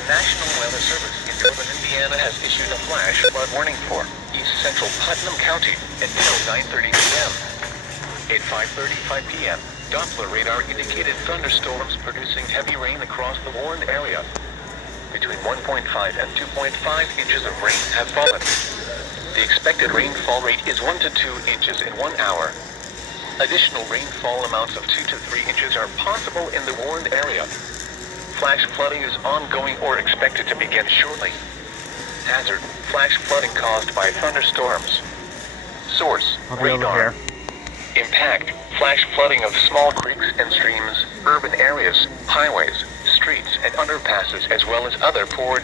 The National Weather Service in northern Indiana has issued a flash flood warning for east central Putnam County until 9:30 p.m. At 5:35 p.m., Doppler radar indicated thunderstorms producing heavy rain across the warned area. Between 1.5 and 2.5 inches of rain have fallen. The expected rainfall rate is 1 to 2 inches in 1 hour. Additional rainfall amounts of 2 to 3 inches are possible in the warned area. Flash flooding is ongoing or expected to begin shortly. Hazard: flash flooding caused by thunderstorms. Source: radar. Impact: flash flooding of small creeks and streams, urban areas, highways, streets and underpasses, as well as other poured